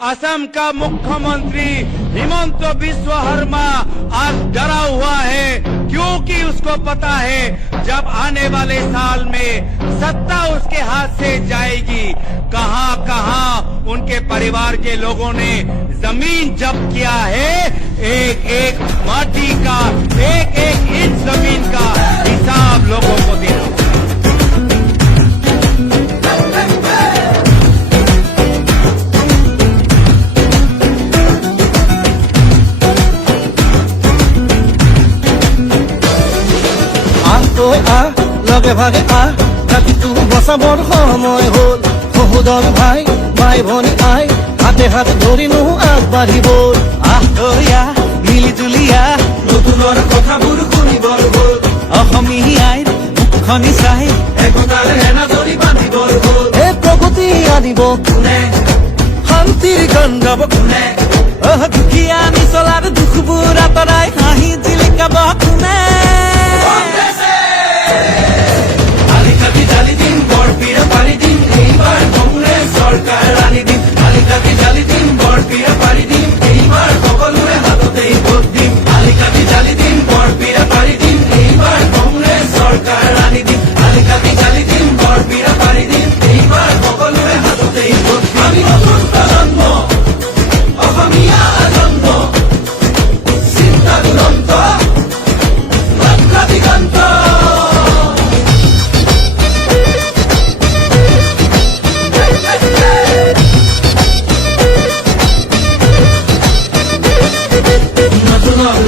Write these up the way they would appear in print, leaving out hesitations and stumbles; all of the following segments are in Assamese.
असम का मुख्यमंत्री हिमंत बिस्व शर्मा आज डरा हुआ है क्योंकि उसको पता है जब आने वाले साल में सत्ता उसके हाथ से जाएगी कहां कहां उनके परिवार के लोगों ने जमीन जब्त किया है। एक एक माटी का एक एक इंच जमीन का हिसाब लोगों को देना होगा। লগে ভাগে ৰাতিটো বচাবৰ সময় হ'ল সহোদৰ ভাই মাই ভনী আই হাতে হাত ধৰিনো আগবাঢ়িব তৈয়া মিলি জুলিয়া নতুনৰ কথাবোৰ শুনিবৰ হ'ল অসমীয়াই মুখনি চাই একতাৰ হেনা ধৰি বান্ধিবৰ হ'ল এই প্ৰগতি আনিব কোনে শান্তিৰ গান গাব কোনে দুখীয়া নিচলাৰ দুখবোৰ আঁতৰাই হাঁহি জিলিকাব কোনে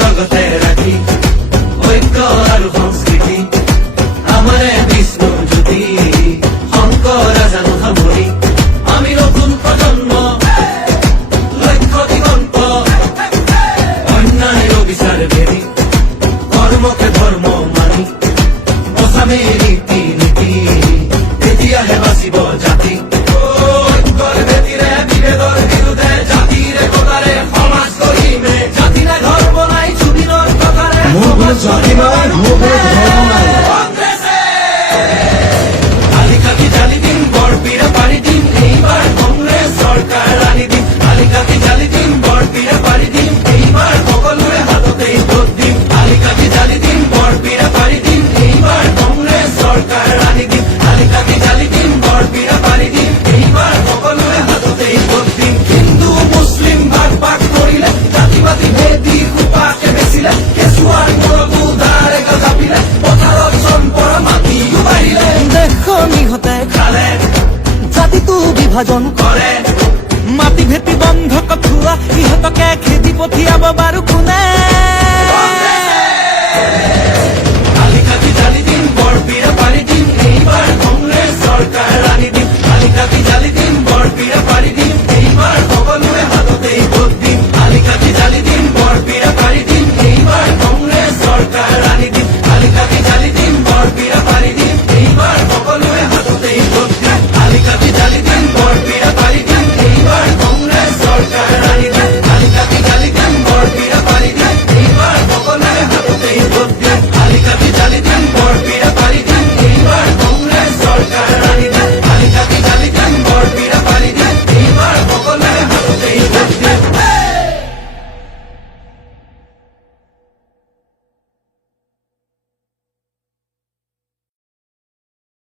লগতে ৰাখি ঐক্য আৰু সংস্কৃতি আমাৰে বিষ্ণু জ্যোতি শংকৰ জানো সামৰি আমি নতুন প্ৰজন্ম লক্ষ্য দিগন্ত অন্যায় বিচাৰ ভেৰি কৰ্মকে ধৰ্ম মানি বচামে ৰীতি নীতি তেতিয়াহে বাচিব জাতি ঐক্যৰ ভেটিৰে বিভেদৰ বিৰুদ্ধে জাতিৰে কটাৰে সমাজ গঢ়িমে জাতি নাই ধৰ্ম নাই জাতি নাই ধৰ্ম নাই আলিকাতি জালি দিম বৰপীৰা পাৰি দিম এইবাৰ কংগ্ৰেছ চৰকাৰ আনি দিম আলিকাতি জালি দিম বৰপীৰা পাৰি দিম এইবাৰ সকলোৰে হাততেই ভোট দিম আলিকাতি জালি দিম বৰপীৰা পাৰি দিম এইবাৰ কংগ্ৰেছ চৰকাৰ আনি দিম আলিকাতি জালি দিম বৰপীৰা পাৰি দিম এইবাৰ সকলোৰে হাততেই ভোট দিম হিন্দু মুছলিম ভাগ ভাগ কৰিলে জাতি বাতি ভেদি সোপাকে বেচিলে কেঁচুৱাৰ জাতিটো বিভাজন কৰে মাটি ভেটি বন্ধ কঠুৱা ইহঁতকে খেদি পঠিয়াব বাৰু কোনে।